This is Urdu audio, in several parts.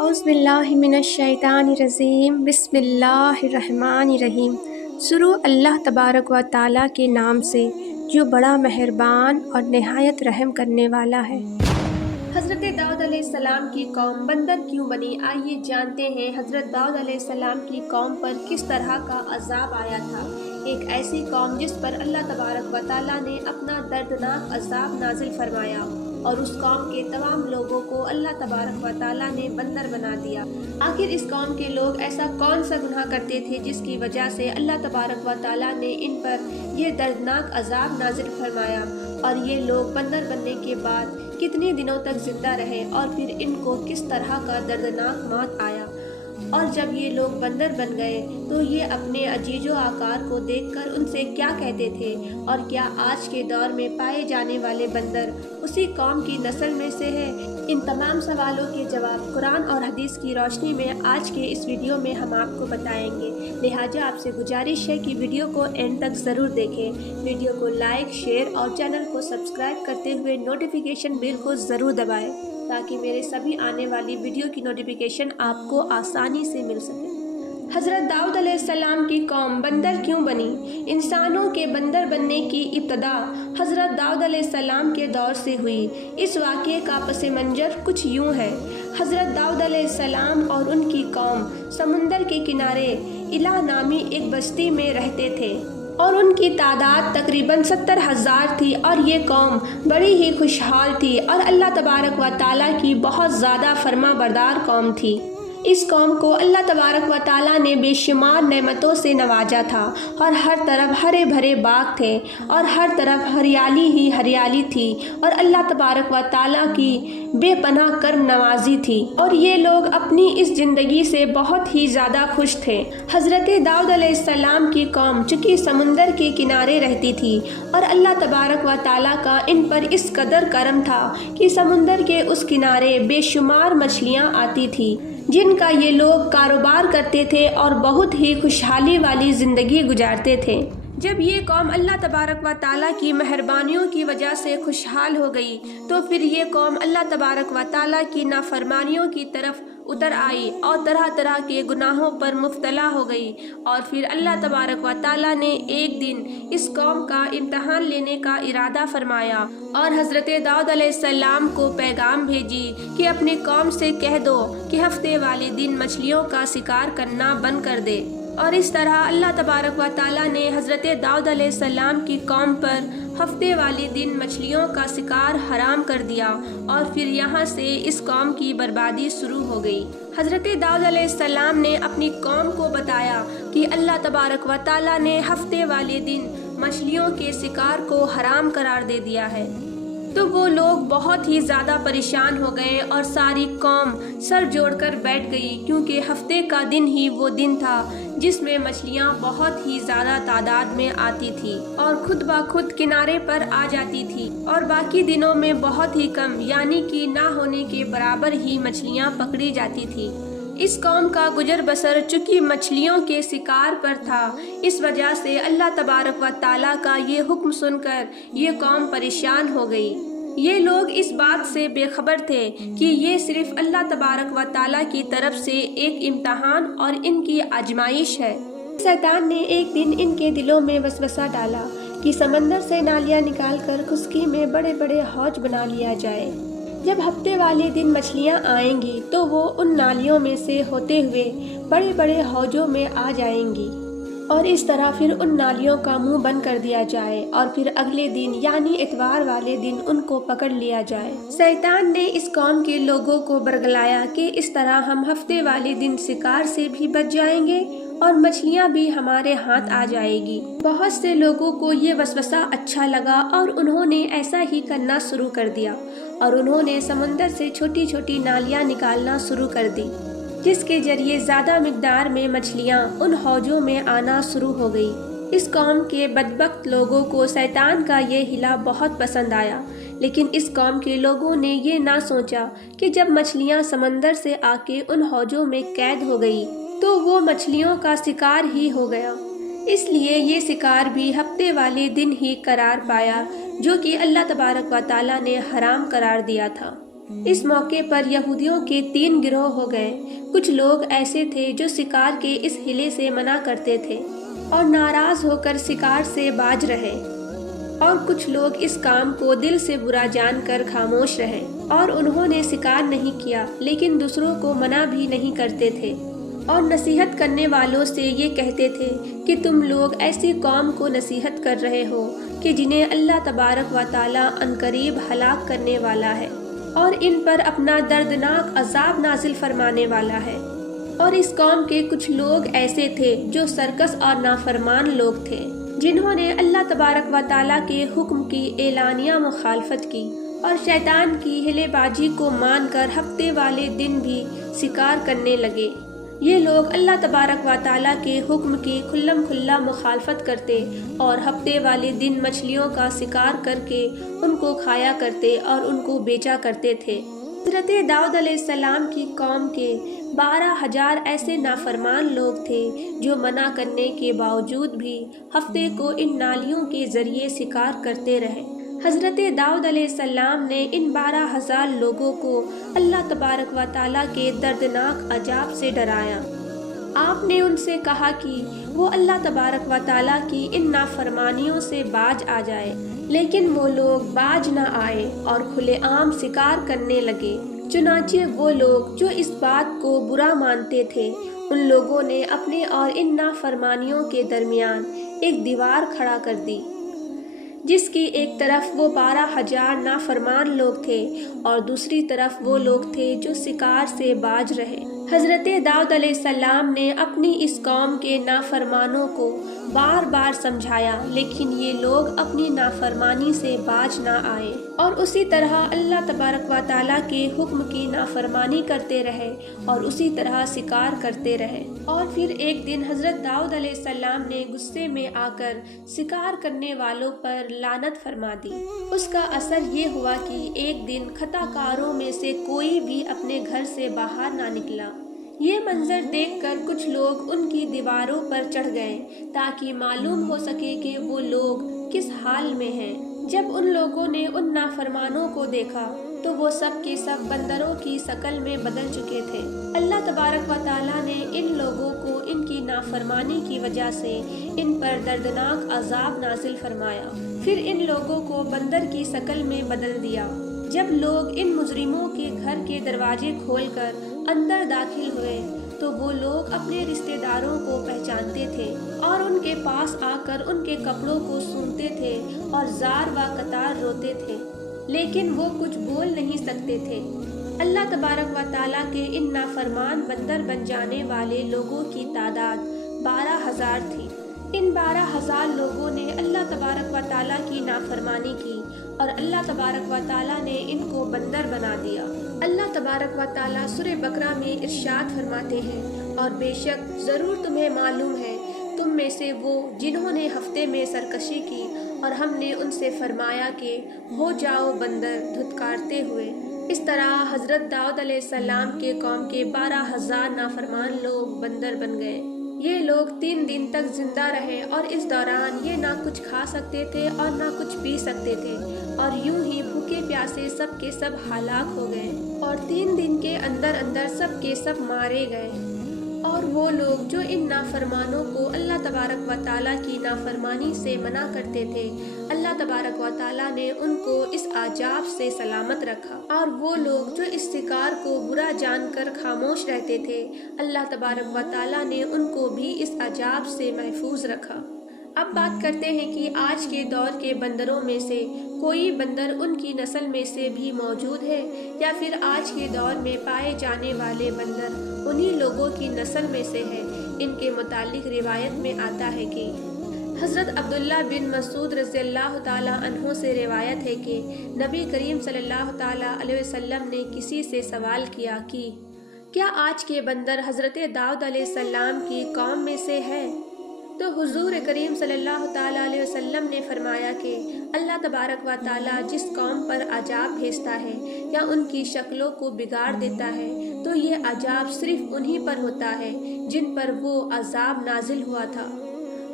اعوذ باللہ من الشیطان الرجیم بسم اللہ الرحمن الرحیم۔ شروع اللہ تبارک و تعالیٰ کے نام سے جو بڑا مہربان اور نہایت رحم کرنے والا ہے۔ حضرت داؤد علیہ السلام کی قوم بندر کیوں بنی؟ آئیے جانتے ہیں حضرت داؤد علیہ السلام کی قوم پر کس طرح کا عذاب آیا تھا۔ ایک ایسی قوم جس پر اللہ تبارک و تعالیٰ نے اپنا دردناک عذاب نازل فرمایا اور اس قوم کے تمام لوگوں کو اللہ تبارک و تعالیٰ نے بندر بنا دیا۔ آخر اس قوم کے لوگ ایسا کون سا گناہ کرتے تھے جس کی وجہ سے اللہ تبارک و تعالیٰ نے ان پر یہ دردناک عذاب نازل فرمایا، اور یہ لوگ بندر بننے کے بعد کتنے دنوں تک زندہ رہے اور پھر ان کو کس طرح کا دردناک موت آیا۔ اور جب یہ لوگ بندر بن گئے تو یہ اپنے عجیز و آکار کو دیکھ کر ان سے کیا کہتے تھے، اور کیا آج کے دور میں پائے جانے والے بندر اسی قوم کی نسل میں سے ہے؟ ان تمام سوالوں کے جواب قرآن اور حدیث کی روشنی میں آج کے اس ویڈیو میں ہم آپ کو بتائیں گے، لہٰذا آپ سے گزارش ہے کہ ویڈیو کو اینڈ تک ضرور دیکھیں۔ ویڈیو کو لائک، شیئر اور چینل کو سبسکرائب کرتے ہوئے نوٹیفیکیشن بیل کو ضرور دبائیں تاکہ میرے سبھی آنے والی ویڈیو کی نوٹیفیکیشن آپ کو آسانی سے مل سکے۔ حضرت داؤد علیہ السلام کی قوم بندر کیوں بنی؟ انسانوں کے بندر بننے کی ابتدا حضرت داؤد علیہ السلام کے دور سے ہوئی۔ اس واقعے کا پس منظر کچھ یوں ہے۔ حضرت داؤد علیہ السلام اور ان کی قوم سمندر کے کنارے الہ نامی ایک بستی میں رہتے تھے، اور ان کی تعداد تقریباً 70,000 تھی، اور یہ قوم بڑی ہی خوشحال تھی اور اللہ تبارک و تعالیٰ کی بہت زیادہ فرما بردار قوم تھی۔ اس قوم کو اللہ تبارک و تعالیٰ نے بے شمار نعمتوں سے نوازا تھا، اور ہر طرف ہرے بھرے باغ تھے اور ہر طرف ہریالی ہی ہریالی تھی، اور اللہ تبارک و تعالیٰ کی بے پناہ کرم نوازی تھی، اور یہ لوگ اپنی اس زندگی سے بہت ہی زیادہ خوش تھے۔ حضرت داؤد علیہ السلام کی قوم چونکہ سمندر کے کنارے رہتی تھی، اور اللہ تبارک و تعالیٰ کا ان پر اس قدر کرم تھا کہ سمندر کے اس کنارے بے شمار مچھلیاں آتی تھی جن کا یہ لوگ کاروبار کرتے تھے اور بہت ہی خوشحالی والی زندگی گزارتے تھے۔ جب یہ قوم اللہ تبارک و تعالیٰ کی مہربانیوں کی وجہ سے خوشحال ہو گئی تو پھر یہ قوم اللہ تبارک و تعالیٰ کی نافرمانیوں کی طرف اتر آئی اور طرح طرح کے گناہوں پر مبتلا ہو گئی، اور پھر اللہ تبارک و تعالیٰ نے ایک دن اس قوم کا امتحان لینے کا ارادہ فرمایا اور حضرت داؤد علیہ السلام کو پیغام بھیجی کہ اپنی قوم سے کہہ دو کہ ہفتے والے دن مچھلیوں کا شکار کرنا بند کر دے۔ اور اس طرح اللہ تبارک و تعالیٰ نے حضرت داؤد علیہ السلام کی قوم پر ہفتے والے دن مچھلیوں کا شکار حرام کر دیا، اور پھر یہاں سے اس قوم کی بربادی شروع ہو گئی۔ حضرت داؤد علیہ السلام نے اپنی قوم کو بتایا کہ اللہ تبارک و تعالیٰ نے ہفتے والے دن مچھلیوں کے شکار کو حرام قرار دے دیا ہے، تو وہ لوگ بہت ہی زیادہ پریشان ہو گئے اور ساری قوم سر جوڑ کر بیٹھ گئی، کیونکہ ہفتے کا دن ہی وہ دن تھا جس میں مچھلیاں بہت ہی زیادہ تعداد میں آتی تھی اور خود بخود کنارے پر آ جاتی تھی، اور باقی دنوں میں بہت ہی کم یعنی کہ نہ ہونے کے برابر ہی مچھلیاں پکڑی جاتی تھی۔ اس قوم کا گزر بسر چونکہ مچھلیوں کے شکار پر تھا، اس وجہ سے اللہ تبارک و تعالیٰ کا یہ حکم سن کر یہ قوم پریشان ہو گئی۔ یہ لوگ اس بات سے بے خبر تھے کہ یہ صرف اللہ تبارک و تعالیٰ کی طرف سے ایک امتحان اور ان کی آزمائش ہے۔ شیطان نے ایک دن ان کے دلوں میں وسوسہ ڈالا کہ سمندر سے نالیاں نکال کر خشکی میں بڑے بڑے حوض بنا لیا جائے۔ جب ہفتے والے دن مچھلیاں آئیں گی تو وہ ان نالیوں میں سے ہوتے ہوئے بڑے بڑے حوضوں میں آ جائیں گی، اور اس طرح پھر ان نالیوں کا منہ بند کر دیا جائے، اور پھر اگلے دن یعنی اتوار والے دن ان کو پکڑ لیا جائے۔ شیطان نے اس قوم کے لوگوں کو برگلایا کہ اس طرح ہم ہفتے والے دن شکار سے بھی بچ جائیں گے اور مچھلیاں بھی ہمارے ہاتھ آ جائے گی۔ بہت سے لوگوں کو یہ وسوسہ اچھا لگا اور انہوں نے ایسا ہی کرنا شروع کر دیا، اور انہوں نے سمندر سے چھوٹی چھوٹی نالیاں نکالنا شروع کر دی، جس کے ذریعے زیادہ مقدار میں مچھلیاں ان حوضوں میں آنا شروع ہو گئی۔ اس قوم کے بدبخت لوگوں کو شیطان کا یہ ہیلا بہت پسند آیا، لیکن اس قوم کے لوگوں نے یہ نہ سوچا کہ جب مچھلیاں سمندر سے آ کے ان حوضوں میں قید ہو گئی تو وہ مچھلیوں کا شکار ہی ہو گیا، اس لیے یہ شکار بھی ہفتے والے دن ہی قرار پایا جو کہ اللہ تبارک و تعالیٰ نے حرام قرار دیا تھا۔ اس موقع پر یہودیوں کے 3 گروہ ہو گئے۔ کچھ لوگ ایسے تھے جو شکار کے اس ہیلے سے منع کرتے تھے اور ناراض ہو کر شکار سے باز رہے، اور کچھ لوگ اس کام کو دل سے برا جان کر خاموش رہے اور انہوں نے شکار نہیں کیا لیکن دوسروں کو منع بھی نہیں کرتے تھے اور نصیحت کرنے والوں سے یہ کہتے تھے کہ تم لوگ ایسی قوم کو نصیحت کر رہے ہو کہ جنہیں اللہ تبارک و تعالیٰ عنقریب ہلاک کرنے والا ہے اور ان پر اپنا دردناک عذاب نازل فرمانے والا ہے۔ اور اس قوم کے کچھ لوگ ایسے تھے جو سرکش اور نافرمان لوگ تھے، جنہوں نے اللہ تبارک و تعالیٰ کے حکم کی اعلانیہ مخالفت کی اور شیطان کی ہیلے بازی کو مان کر ہفتے والے دن بھی شکار کرنے لگے۔ یہ لوگ اللہ تبارک و تعالیٰ کے حکم کی کھلم کھلا مخالفت کرتے اور ہفتے والے دن مچھلیوں کا شکار کر کے ان کو کھایا کرتے اور ان کو بیچا کرتے تھے۔ حضرت داؤد علیہ السلام کی قوم کے 12,000 ایسے نافرمان لوگ تھے جو منع کرنے کے باوجود بھی ہفتے کو ان نالیوں کے ذریعے شکار کرتے رہے۔ حضرت داؤد علیہ السلام نے ان 12,000 لوگوں کو اللہ تبارک و تعالیٰ کے دردناک عذاب سے ڈرایا۔ آپ نے ان سے کہا کہ وہ اللہ تبارک و تعالیٰ کی ان نافرمانیوں سے باز آ جائے، لیکن وہ لوگ باز نہ آئے اور کھلے عام شکار کرنے لگے۔ چنانچہ وہ لوگ جو اس بات کو برا مانتے تھے، ان لوگوں نے اپنے اور ان نافرمانیوں کے درمیان ایک دیوار کھڑا کر دی، جس کی ایک طرف وہ 12,000 نافرمان لوگ تھے اور دوسری طرف وہ لوگ تھے جو شکار سے باز رہے۔ حضرت داؤد علیہ السلام نے اپنی اس قوم کے نافرمانوں کو بار بار سمجھایا، لیکن یہ لوگ اپنی نافرمانی سے باز نہ آئے اور اسی طرح اللہ تبارک و تعالیٰ کے حکم کی نافرمانی کرتے رہے اور اسی طرح شکار کرتے رہے۔ اور پھر ایک دن حضرت داؤد علیہ السلام نے غصے میں آ کر شکار کرنے والوں پر لعنت فرما دی۔ اس کا اثر یہ ہوا کہ ایک دن خطا کاروں میں سے کوئی بھی اپنے گھر سے باہر نہ نکلا۔ یہ منظر دیکھ کر کچھ لوگ ان کی دیواروں پر چڑھ گئے تاکہ معلوم ہو سکے کہ وہ لوگ کس حال میں ہیں۔ جب ان لوگوں نے ان نافرمانوں کو دیکھا تو وہ سب کے سب بندروں کی شکل میں بدل چکے تھے۔ اللہ تبارک و تعالیٰ نے ان لوگوں کو ان کی نافرمانی کی وجہ سے ان پر دردناک عذاب نازل فرمایا، پھر ان لوگوں کو بندر کی شکل میں بدل دیا۔ جب لوگ ان مجرموں کے گھر کے دروازے کھول کر اندر داخل ہوئے تو وہ لوگ اپنے رشتہ داروں کو پہچانتے تھے اور ان کے پاس آ کر ان کے کپڑوں کو سونتے تھے اور زار و قطار روتے تھے، لیکن وہ کچھ بول نہیں سکتے تھے۔ اللہ تبارک و تعالیٰ کے ان نافرمان بندر بن جانے والے لوگوں کی تعداد 12,000 تھی۔ ان 12,000 لوگوں نے اللہ تبارک و تعالیٰ کی نافرمانی کی اور اللہ تبارک و تعالیٰ نے ان کو بندر بنا دیا۔ اللہ تبارک و تعالیٰ سورہ بقرہ میں ارشاد فرماتے ہیں، اور بے شک ضرور تمہیں معلوم ہے تم میں سے وہ جنہوں نے ہفتے میں سرکشی کی اور ہم نے ان سے فرمایا کہ ہو جاؤ بندر دھتکارتے ہوئے۔ اس طرح حضرت داؤد علیہ السلام کے قوم کے 12,000 نافرمان لوگ بندر بن گئے۔ یہ لوگ 3 دن تک زندہ رہے اور اس دوران یہ نہ کچھ کھا سکتے تھے اور نہ کچھ پی سکتے تھے، اور یوں ہی بھوکے پیاسے سب کے سب ہلاک ہو گئے اور 3 دن کے اندر اندر سب کے سب مارے گئے۔ اور وہ لوگ جو ان نافرمانوں کو اللہ تبارک و تعالیٰ کی نافرمانی سے منع کرتے تھے، اللہ تبارک و تعالیٰ نے ان کو اس عذاب سے سلامت رکھا، اور وہ لوگ جو اس شکار کو برا جان کر خاموش رہتے تھے، اللہ تبارک و تعالیٰ نے ان کو بھی اس عذاب سے محفوظ رکھا۔ اب بات کرتے ہیں کہ آج کے دور کے بندروں میں سے کوئی بندر ان کی نسل میں سے بھی موجود ہے، یا پھر آج کے دور میں پائے جانے والے بندر انہی لوگوں کی نسل میں سے ہے۔ ان کے متعلق روایت میں آتا ہے کہ حضرت عبداللہ بن مسعود رضی اللہ تعالیٰ عنہ سے روایت ہے کہ نبی کریم صلی اللہ تعالیٰ علیہ وسلم نے کسی سے سوال کیا کہ کیا آج کے بندر حضرت داؤد علیہ السلام کی قوم میں سے ہے؟ تو حضور کریم صلی اللہ تعالیٰ علیہ وسلم نے فرمایا کہ اللہ تبارک و تعالیٰ جس قوم پر عذاب بھیجتا ہے یا ان کی شکلوں کو بگاڑ دیتا ہے تو یہ عذاب صرف انہی پر ہوتا ہے جن پر وہ عذاب نازل ہوا تھا،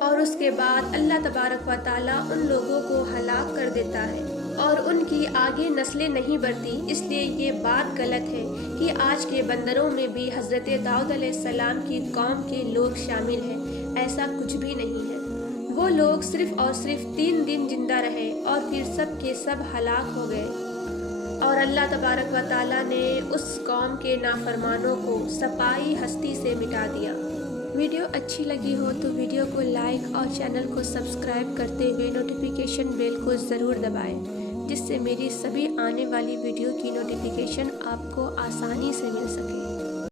اور اس کے بعد اللہ تبارک و تعالیٰ ان لوگوں کو ہلاک کر دیتا ہے۔ اور ان کی آگے نسلیں نہیں بڑھتی، اس لیے یہ بات غلط ہے کہ آج کے بندروں میں بھی حضرت داؤد علیہ السلام کی قوم کے لوگ شامل ہیں۔ ایسا کچھ بھی نہیں ہے۔ وہ لوگ صرف اور صرف 3 دن زندہ رہے اور پھر سب کے سب ہلاک ہو گئے، اور اللہ تبارک و تعالیٰ نے اس قوم کے نافرمانوں کو صفائی ہستی سے مٹا دیا۔ ویڈیو اچھی لگی ہو تو ویڈیو کو لائک اور چینل کو سبسکرائب کرتے ہوئے نوٹیفیکیشن بیل کو ضرور دبائیں، جس سے میری سبھی آنے والی ویڈیو کی نوٹیفیکیشن آپ کو آسانی سے مل سکے۔